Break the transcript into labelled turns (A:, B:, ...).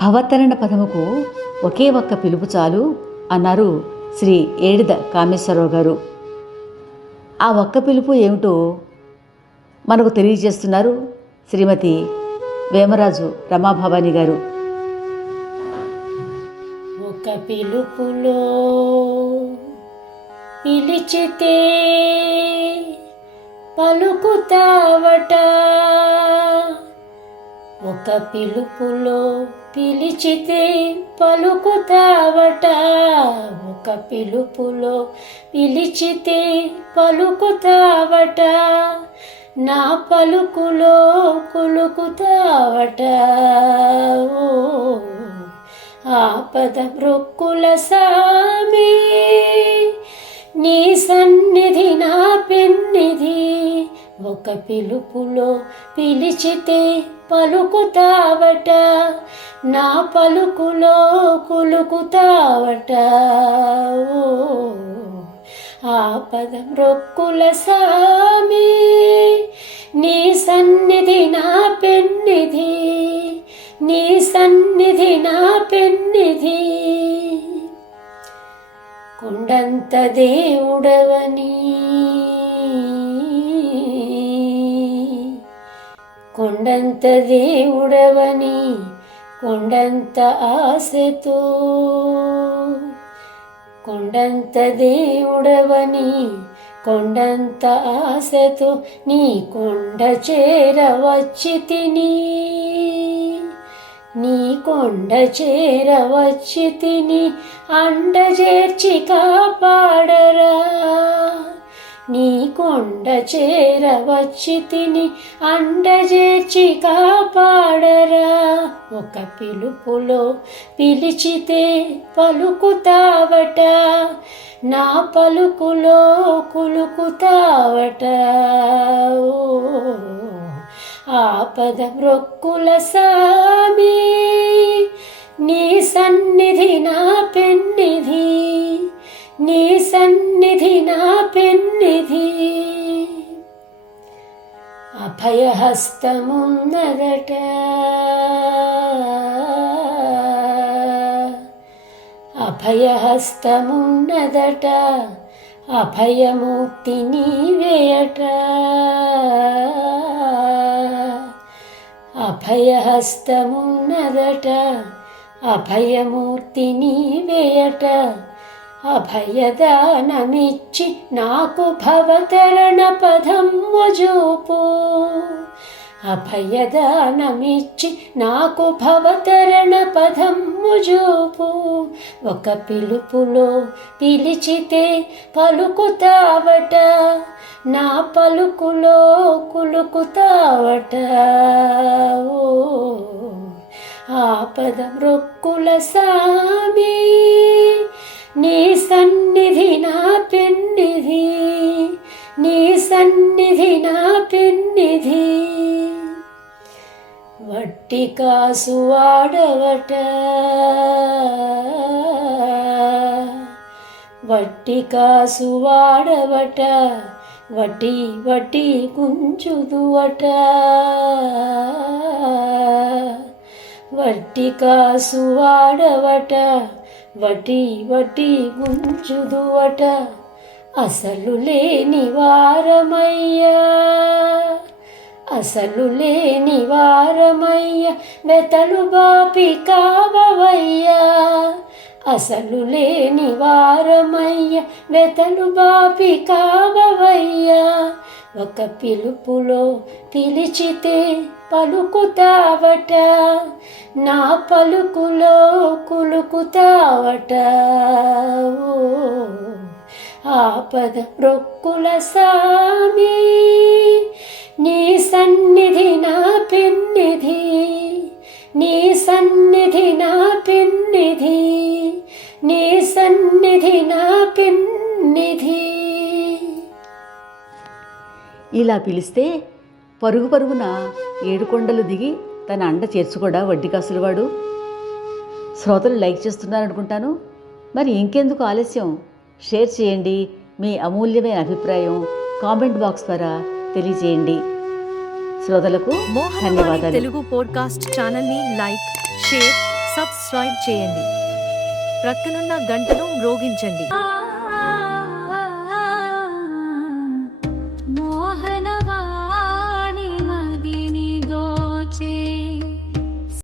A: భవతరణ పదముకు ఒకే ఒక్క పిలుపు చాలు అన్నారు శ్రీ ఏడిద కామేశ్వరరావు గారు. ఆ ఒక్క పిలుపు ఏమిటో మనకు తెలియజేస్తున్నారు శ్రీమతి వేమరాజు రమాభవాని గారు.
B: ఒక పిలుపులో పిలిచితే పలుకుతావట. ఒక పిలుపులో పిలిచితే పలుకుతావట. ఒక పిలుపులో పిలిచితే పలుకుతావట. నా పలుకులో కులుకుతావట. ఆపద బ్రొక్కుల సామి నీ సన్న ఒక పిలుపులో పిలిచితే పలుకుతావట నా పలుకులో కులుకుతావట. ఓ పదం రొక్కుల సామి నీ సన్నిధి నా పెన్నిధి నీ సన్నిధి నా పెన్నిధి. కొండంత దేవుడవని కొండంత దేవుడవని కొండంత ఆశతో. కొండంత దేవుడవని కొండంత ఆశతో నీ కొండ చేరవచ్చి తిని. నీ కొండ చేరవచ్చి తిని అండ చేర్చి కాపాడరా. నీ కొండ చేరవచ్చి తిని అండజేర్చి కాపాడరా. ఒక పిలుపులో పిలిచితే పలుకుతావట. నా పలుకులో కులుకుతావట. ఓ ఆపద బ్రొక్కుల సామి నీ సన్నిధి నా పెన్నిధి. నీ సన్నిధి నా పెన్నిధి. అభయహస్తమున్నదట. అభయహస్తమున్నదట. అభయమూర్తి నీవేయట. అభయహస్తమున్నదట. అభయమూర్తి నీవేయట. అభయదానమిచ్చి నాకు భవతరణ పదం వజూపు. అభయదానమిచ్చి నాకు భవతరణ పదం ముజూపు ఒక పిలుపులో పిలిచితే పలుకుతావట నా పలుకులో కులుకుతావట. ఓ ఆపద మృక్కుల సామి నీ సన్నిధి నా పెన్నిధి నీ సన్నిధి నా పెన్నిధి. వట్టి కాసు వాడవట వట్టి కాసు వాడవట వటి వటి కుంచుదువట వట్టి కాసు వాడవట వటి వటి గుంచుదువట అసలు లేని వారమయ్యా. అసలు లేని వారమయ్య వెతలు బాపి కావవయ్యా. అసలు లేని వారమయ్య వెతలు బాపి కావవయ్యా. ఒక పిలుపులో పిలిచితే పలుకుతావట నా పలుకులో కులుకుతావట. ఓ ఆపద రొక్కుల సామి నీ సన్నిధి నా పెన్నిధి నీ సన్నిధి నా పెన్నిధి నీ సన్నిధి నా పెన్నిధి.
A: ఇలా పిలిస్తే పరుగు పరుగున ఏడుకొండలు దిగి తన అండ చేర్చుకోడా వడ్డీ కాసులవాడు? శ్రోతలు లైక్ చేస్తున్నారనుకుంటాను. మరి ఇంకెందుకు ఆలస్యం? షేర్ చేయండి మీ అమూల్యమైన అభిప్రాయం కామెంట్ బాక్స్ ద్వారా తెలియజేయండి. శ్రోతలకు ధన్యవాదాలు.
C: తెలుగు పోడ్కాస్ట్ ఛానల్ని లైక్ షేర్ సబ్స్క్రైబ్ చేయండి. ప్రక్కనున్న గంటను మ్రోగించండి.